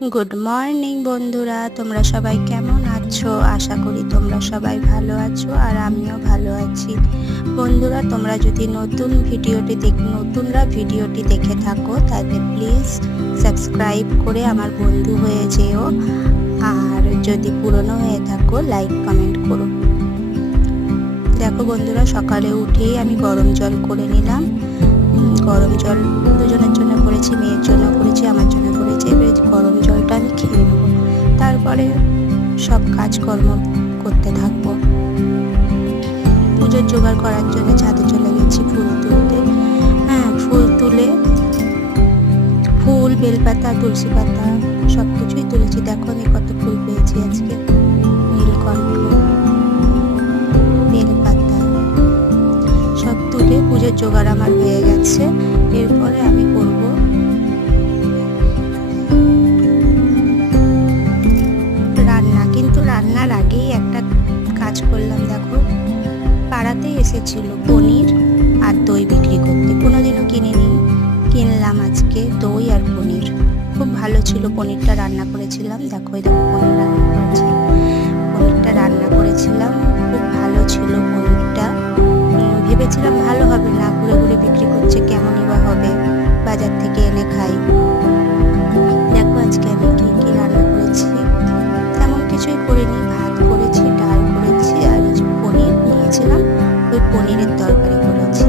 Good morning বন্ধুরা, তোমরা সবাই কেমন আছো? আশা করি তোমরা সবাই ভালো আছো আর আমিও ভালো আছি। বন্ধুরা, তোমরা যদি নতুনরা ভিডিওটি দেখে থাকো তাহলে প্লিজ সাবস্ক্রাইব করে আমার বন্ধু হয়ে যেও, আর যদি পুরনো হয়ে থাকো লাইক কমেন্ট করো। দেখো বন্ধুরা, সকালে উঠেই আমি গরম জল করে নিলাম। গরম জল দুজনের জন্য করেছি, মেয়ের জন্য করেছি, আমার জন্য করেছি। এবার গরম জলটা আমি খেয়ে নেব, তারপরে সব কাজকর্ম করতে থাকবো। পুজোর জোগাড় করার জন্য ছাদে চলে গেছি ফুল তুলতে। ফুল তুলে ফুল, বেলপাতা, তুলসী পাতা সব কিছুই তুলেছি। দেখো আমি কত ফুল পেয়েছি আজকে। নীলকণ্ঠ, বেলপাতা সব তুলে পুজোর জোগাড় আমার হয়ে গেছে। এরপরে আমি করব রান্না। কিন্তু রান্নার আগেই একটা কাজ করলাম। দেখো, পাড়াতেই এসেছিল পনির আর দই বিক্রি করতে। কোনোদিনও কিনিনি, কিনলাম আজকে দই আর পনির। খুব ভালো ছিল পনিরটা, রান্না করেছিলাম। দেখো পনিরটা রান্না করেছিলাম, খুব ভালো ছিল পনিরটা। ভেবেছিলাম ভালো হবে না, ঘুরে ঘুরে বিক্রি করছে, কেমনই বা হবে, বাজার থেকে এনে খাই। দেখো আজকে আমি কি কি রান্না করেছি। তেমন কিছুই করিনি, ভাত করেছি, ডাল করেছি আর পনির নিয়েছিলাম, ওই পনিরের তরকারি করেছি।